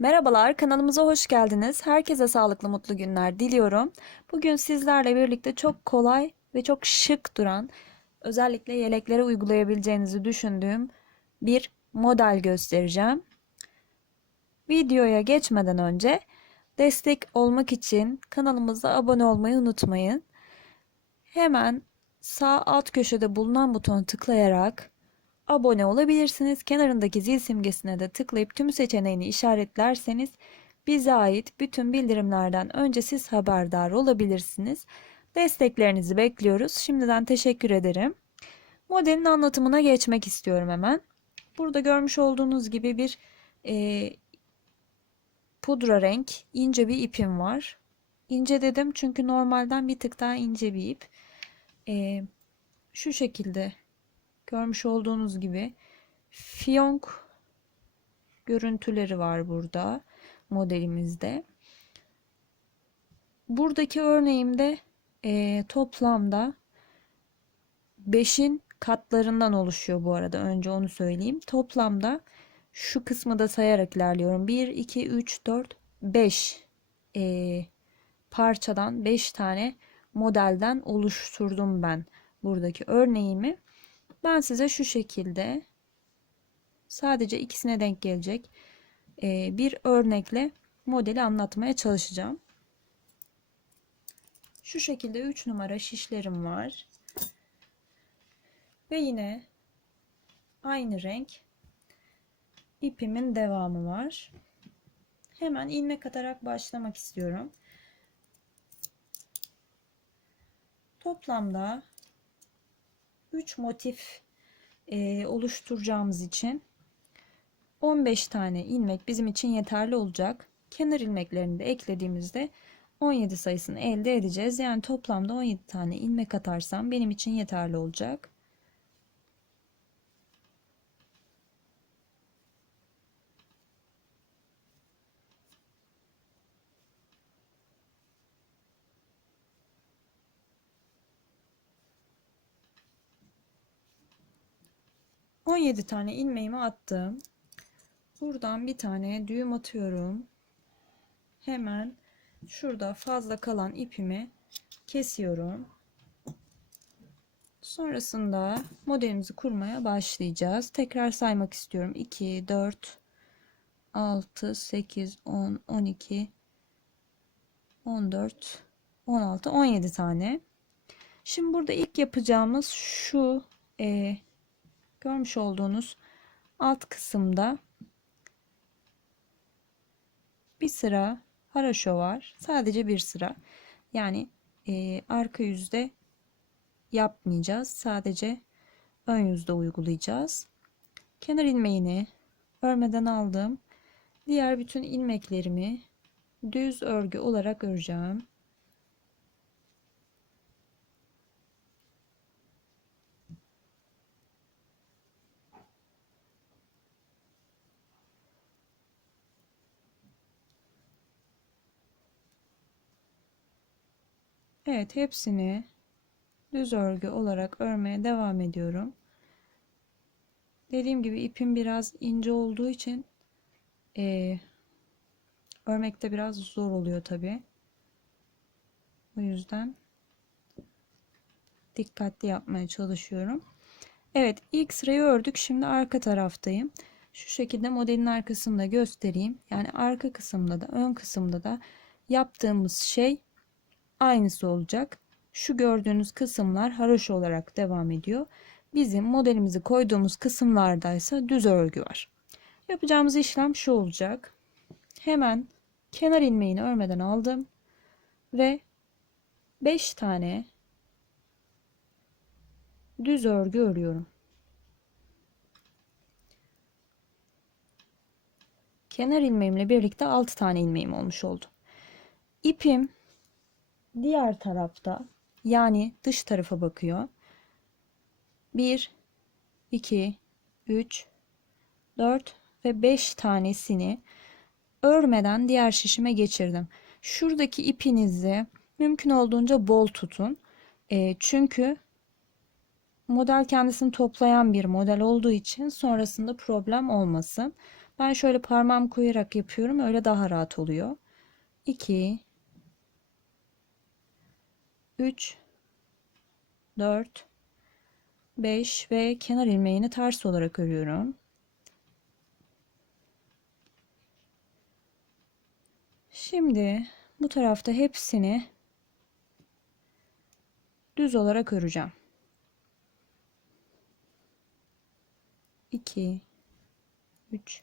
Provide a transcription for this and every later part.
Merhabalar, kanalımıza hoş geldiniz. Herkese sağlıklı, mutlu günler diliyorum. Bugün sizlerle birlikte çok kolay ve çok şık duran, özellikle yeleklere uygulayabileceğinizi düşündüğüm bir model göstereceğim. Videoya geçmeden önce destek olmak için kanalımıza abone olmayı unutmayın. Hemen sağ alt köşede bulunan butona tıklayarak abone olabilirsiniz. Kenarındaki zil simgesine de tıklayıp tüm seçeneğini işaretlerseniz bize ait bütün bildirimlerden önce siz haberdar olabilirsiniz. Desteklerinizi bekliyoruz. Şimdiden teşekkür ederim. Modelin anlatımına geçmek istiyorum hemen. Burada görmüş olduğunuz gibi bir e, pudra renk ince bir ipim var. İnce dedim çünkü normalden bir tık daha ince bir ip. E, şu şekilde Görmüş olduğunuz gibi fiyonk görüntüleri var burada modelimizde. Buradaki örneğimde e, toplamda 5'in katlarından oluşuyor bu arada. Önce onu söyleyeyim. Toplamda şu kısmı da sayarak ilerliyorum. 1, 2, 3, 4, 5 e, parçadan 5 tane modelden oluşturdum ben buradaki örneğimi. Ben size şu şekilde sadece ikisine denk gelecek e, bir örnekle modeli anlatmaya çalışacağım. Şu şekilde 3 numara şişlerim var. Ve yine aynı renk ipimin devamı var. Hemen ilmek atarak başlamak istiyorum. Toplamda 3 motif e, oluşturacağımız için 15 tane ilmek bizim için yeterli olacak. Kenar ilmeklerini de eklediğimizde 17 sayısını elde edeceğiz. Yani toplamda 17 tane ilmek atarsam benim için yeterli olacak. On yedi tane ilmeğimi attım. Buradan bir tane düğüm atıyorum. Hemen şurada fazla kalan ipimi kesiyorum. Sonrasında modelimizi kurmaya başlayacağız. Tekrar saymak istiyorum. 2, 4, 6, 8, 10, 12, 14, 16, 17 tane. Şimdi burada ilk yapacağımız şu e, görmüş olduğunuz alt kısımda bir sıra haraşo var. Sadece bir sıra. Yani e, arka yüzde yapmayacağız. Sadece ön yüzde uygulayacağız. Kenar ilmeğini örmeden aldım. Diğer bütün ilmeklerimi düz örgü olarak öreceğim. Evet hepsini düz örgü olarak örmeye devam ediyorum. Dediğim gibi ipim biraz ince olduğu için e, örmekte biraz zor oluyor tabi. O yüzden dikkatli yapmaya çalışıyorum. Evet ilk sırayı ördük. Şimdi arka taraftayım. Şu şekilde modelin arkasını da göstereyim. Yani arka kısımda da ön kısımda da yaptığımız şey aynısı olacak. Şu gördüğünüz kısımlar haroşa olarak devam ediyor. Bizim modelimizi koyduğumuz kısımlarda ise düz örgü var. Yapacağımız işlem şu olacak. Hemen kenar ilmeğini örmeden aldım ve 5 tane düz örgü örüyorum. Kenar ilmeğimle birlikte 6 tane ilmeğim olmuş oldu. İpim diğer tarafta yani dış tarafa bakıyor. 1 2 3 4 ve 5 tanesini örmeden diğer şişime geçirdim. Şuradaki ipinizi mümkün olduğunca bol tutun. E, çünkü model kendisini toplayan bir model olduğu için sonrasında problem olmasın. Ben şöyle parmağım koyarak yapıyorum. Öyle daha rahat oluyor. 2 3 4 5 ve kenar ilmeğini ters olarak örüyorum. Şimdi bu tarafta hepsini düz olarak öreceğim. 2 3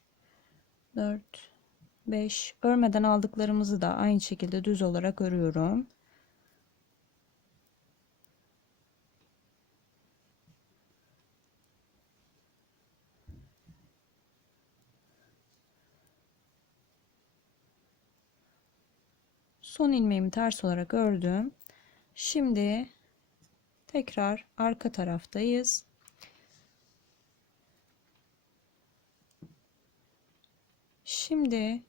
4 5 örmeden aldıklarımızı da aynı şekilde düz olarak örüyorum. Son ilmeğimi ters olarak ördüm. Şimdi tekrar arka taraftayız. Şimdi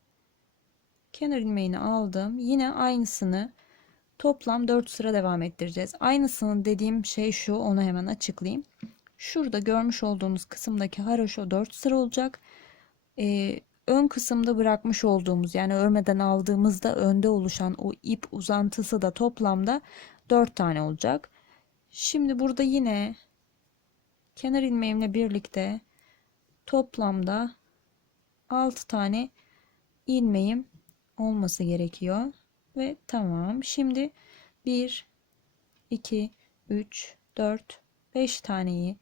kenar ilmeğini aldım. Yine aynısını toplam 4 sıra devam ettireceğiz. Aynısını dediğim şey şu. Onu hemen açıklayayım. Şurada görmüş olduğunuz kısımdaki haroşo 4 sıra olacak. Ee, ön kısımda bırakmış olduğumuz yani örmeden aldığımızda önde oluşan o ip uzantısı da toplamda 4 tane olacak. Şimdi burada yine kenar ilmeğimle birlikte toplamda 6 tane ilmeğim olması gerekiyor. Ve tamam. Şimdi 1 2 3 4 5 taneyi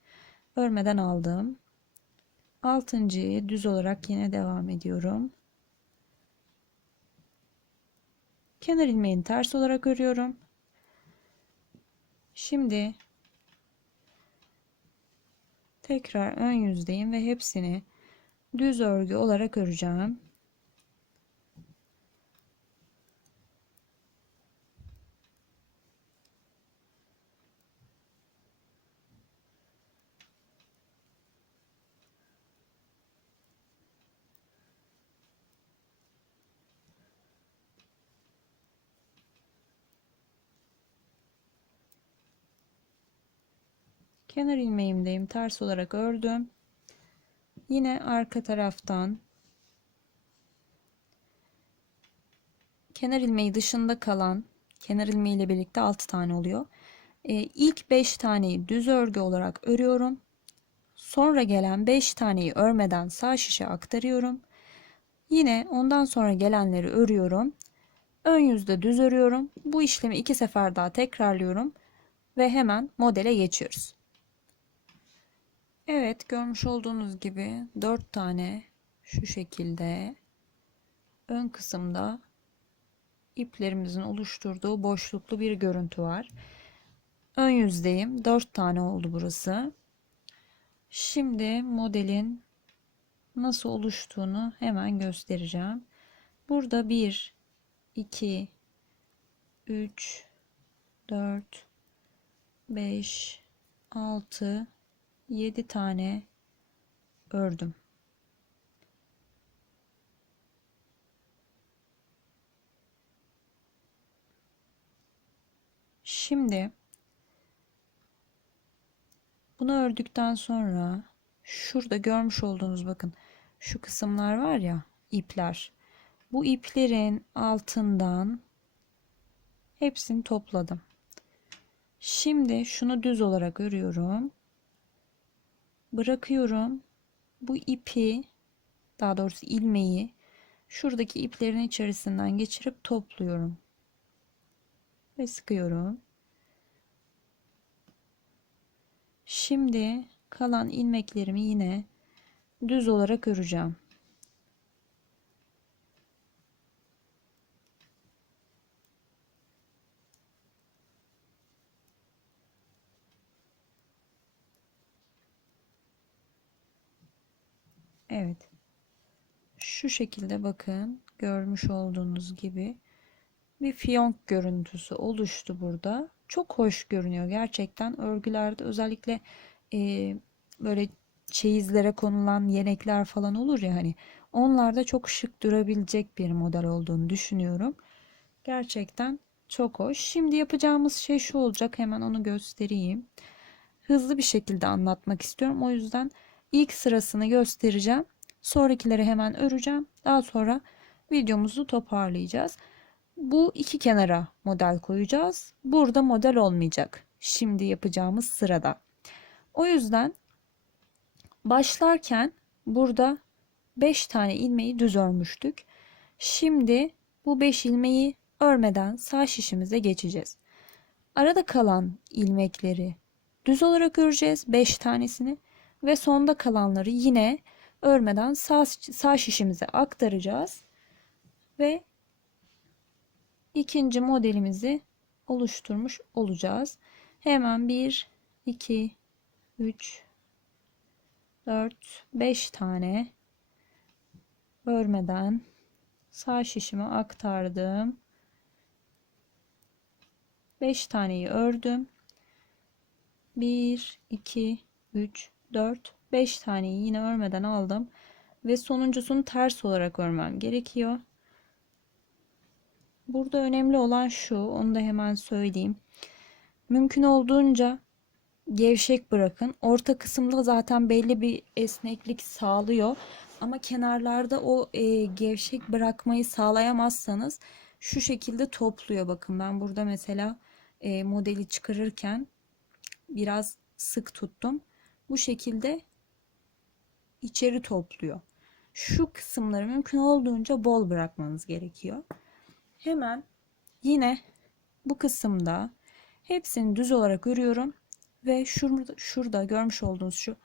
örmeden aldım. Altıncıyı düz olarak yine devam ediyorum. Kenar ilmeğini ters olarak örüyorum. Şimdi tekrar ön yüzdeyim ve hepsini düz örgü olarak öreceğim. Kenar ilmeğimdeyim. Ters olarak ördüm. Yine arka taraftan kenar ilmeği dışında kalan kenar ilmeği ile birlikte 6 tane oluyor. Ee, ilk 5 taneyi düz örgü olarak örüyorum. Sonra gelen 5 taneyi örmeden sağ şişe aktarıyorum. Yine ondan sonra gelenleri örüyorum. Ön yüzde düz örüyorum. Bu işlemi iki sefer daha tekrarlıyorum ve hemen modele geçiyoruz. Evet görmüş olduğunuz gibi 4 tane şu şekilde ön kısımda iplerimizin oluşturduğu boşluklu bir görüntü var. Ön yüzdeyim. 4 tane oldu burası. Şimdi modelin nasıl oluştuğunu hemen göstereceğim. Burada 1 2 3 4 5 6 7 tane ördüm. Şimdi bunu ördükten sonra şurada görmüş olduğunuz bakın şu kısımlar var ya ipler. Bu iplerin altından hepsini topladım. Şimdi şunu düz olarak örüyorum bırakıyorum. Bu ipi daha doğrusu ilmeği şuradaki iplerin içerisinden geçirip topluyorum. Ve sıkıyorum. Şimdi kalan ilmeklerimi yine düz olarak öreceğim. Evet. Şu şekilde bakın görmüş olduğunuz gibi bir fiyonk görüntüsü oluştu burada. Çok hoş görünüyor gerçekten. Örgülerde özellikle e, böyle çeyizlere konulan yelekler falan olur ya hani onlarda çok şık durabilecek bir model olduğunu düşünüyorum. Gerçekten çok hoş. Şimdi yapacağımız şey şu olacak. Hemen onu göstereyim. Hızlı bir şekilde anlatmak istiyorum. O yüzden ilk sırasını göstereceğim. Sonrakileri hemen öreceğim. Daha sonra videomuzu toparlayacağız. Bu iki kenara model koyacağız. Burada model olmayacak. Şimdi yapacağımız sırada. O yüzden başlarken burada 5 tane ilmeği düz örmüştük. Şimdi bu 5 ilmeği örmeden sağ şişimize geçeceğiz. Arada kalan ilmekleri düz olarak öreceğiz 5 tanesini ve sonda kalanları yine örmeden sağ, sağ şişimize aktaracağız ve ikinci modelimizi oluşturmuş olacağız. Hemen 1 2 3 4 5 tane örmeden sağ şişime aktardım. 5 taneyi ördüm. 1 2 3 4 5 taneyi yine örmeden aldım ve sonuncusunu ters olarak örmem gerekiyor. Burada önemli olan şu, onu da hemen söyleyeyim. Mümkün olduğunca gevşek bırakın. Orta kısımda zaten belli bir esneklik sağlıyor. Ama kenarlarda o e, gevşek bırakmayı sağlayamazsanız şu şekilde topluyor. Bakın ben burada mesela e, modeli çıkarırken biraz sık tuttum. Bu şekilde içeri topluyor. Şu kısımları mümkün olduğunca bol bırakmanız gerekiyor. Hemen yine bu kısımda hepsini düz olarak örüyorum ve şurada, şurada görmüş olduğunuz şu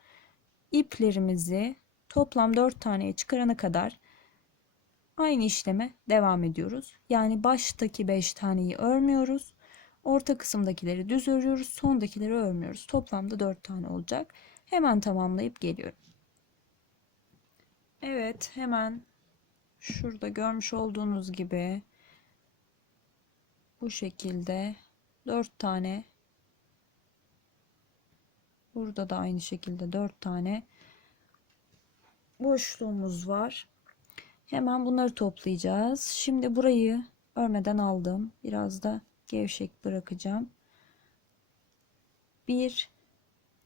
iplerimizi toplam 4 taneye çıkarana kadar aynı işleme devam ediyoruz. Yani baştaki 5 taneyi örmüyoruz. Orta kısımdakileri düz örüyoruz. Sondakileri örmüyoruz. Toplamda 4 tane olacak. Hemen tamamlayıp geliyorum. Evet hemen şurada görmüş olduğunuz gibi bu şekilde 4 tane burada da aynı şekilde 4 tane boşluğumuz var. Hemen bunları toplayacağız. Şimdi burayı örmeden aldım. Biraz da gevşek bırakacağım. Bir,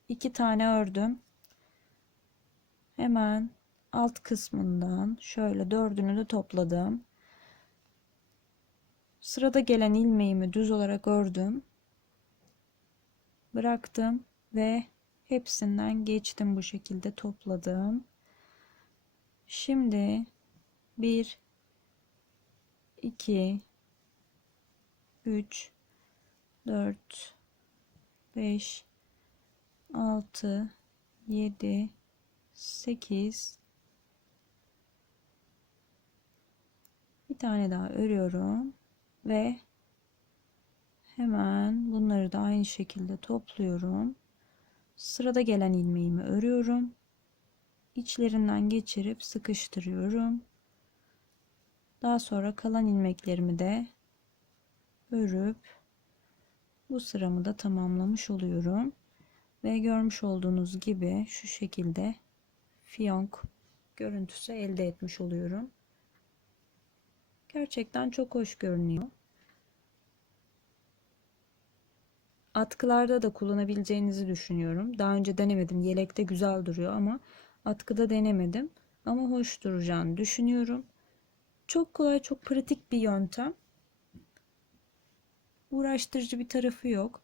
iki tane ördüm. Hemen alt kısmından şöyle dördünü de topladım. Sırada gelen ilmeğimi düz olarak ördüm. Bıraktım ve hepsinden geçtim bu şekilde topladım. Şimdi 1 2 3 4 5 6 7 8 bir tane daha örüyorum ve hemen bunları da aynı şekilde topluyorum. Sırada gelen ilmeğimi örüyorum. İçlerinden geçirip sıkıştırıyorum. Daha sonra kalan ilmeklerimi de örüp bu sıramı da tamamlamış oluyorum. Ve görmüş olduğunuz gibi şu şekilde fiyonk görüntüsü elde etmiş oluyorum. Gerçekten çok hoş görünüyor. Atkılarda da kullanabileceğinizi düşünüyorum. Daha önce denemedim. Yelekte güzel duruyor ama atkıda denemedim. Ama hoş duracağını düşünüyorum. Çok kolay, çok pratik bir yöntem. Uğraştırıcı bir tarafı yok.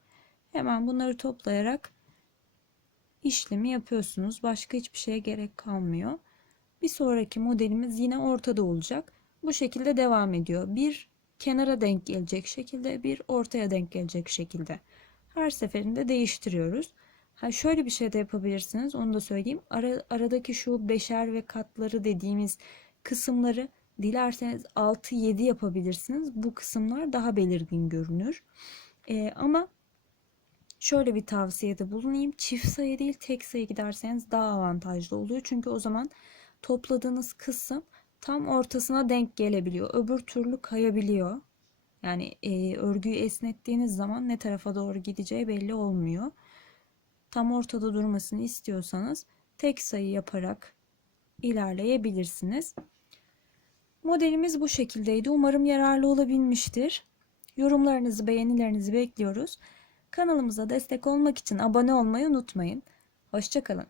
Hemen bunları toplayarak işlemi yapıyorsunuz. Başka hiçbir şeye gerek kalmıyor. Bir sonraki modelimiz yine ortada olacak. Bu şekilde devam ediyor. Bir kenara denk gelecek şekilde, bir ortaya denk gelecek şekilde. Her seferinde değiştiriyoruz. Ha şöyle bir şey de yapabilirsiniz. Onu da söyleyeyim. Ara, aradaki şu beşer ve katları dediğimiz kısımları dilerseniz 6-7 yapabilirsiniz. Bu kısımlar daha belirgin görünür. Ee, ama şöyle bir tavsiyede bulunayım. Çift sayı değil tek sayı giderseniz daha avantajlı oluyor. Çünkü o zaman topladığınız kısım tam ortasına denk gelebiliyor. Öbür türlü kayabiliyor. Yani e, örgüyü esnettiğiniz zaman ne tarafa doğru gideceği belli olmuyor. Tam ortada durmasını istiyorsanız tek sayı yaparak ilerleyebilirsiniz. Modelimiz bu şekildeydi. Umarım yararlı olabilmiştir. Yorumlarınızı, beğenilerinizi bekliyoruz. Kanalımıza destek olmak için abone olmayı unutmayın. Hoşçakalın.